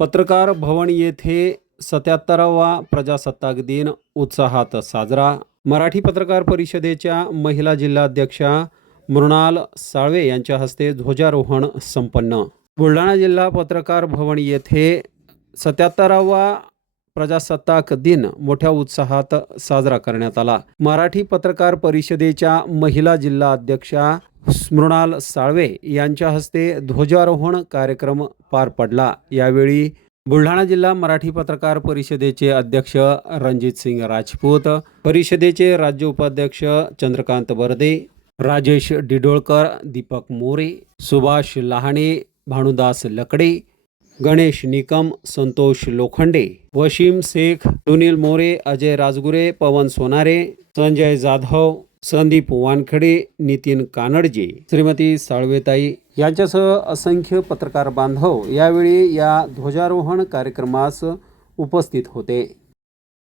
पत्रकार भवन येथे 77वा प्रजासत्ताक दिन उत्साहात साजरा। मराठी पत्रकार परिषदेच्या महिला जिल्हाध्यक्षा मृणाल साळवे यांच्या हस्ते ध्वजारोहण संपन्न। बुलढाणा जिल्हा पत्रकार भवन येथे 77वा प्रजासत्ताक दिन मोठ्या उत्साहात साजरा करण्यात आला। मराठी पत्रकार परिषदेच्या महिला जिल्हा अध्यक्षा मृणाल साळवे यांच्या हस्ते ध्वजारोहण कार्यक्रम पार पडला। यावेळी बुलढाणा जिल्हा मराठी पत्रकार परिषदेचे अध्यक्ष रणजित सिंग राजपूत, परिषदेचे राज्य उपाध्यक्ष चंद्रकांत बर्दे, राजेश डिडोळकर, दीपक मोरे, सुभाष लहाणे, भानुदास लकडे, गणेश निकम, संतोष लोखंडे, वशीम शेख, सुनील मोरे, अजय राजगुरे, पवन सोनारे, संजय जाधव, संदीप वानखडे, नितीन कानडजे, श्रीमती साळवेताई यांच्यासह असंख्य पत्रकार बांधव यावेळी या ध्वजारोहण कार्यक्रमास उपस्थित होते।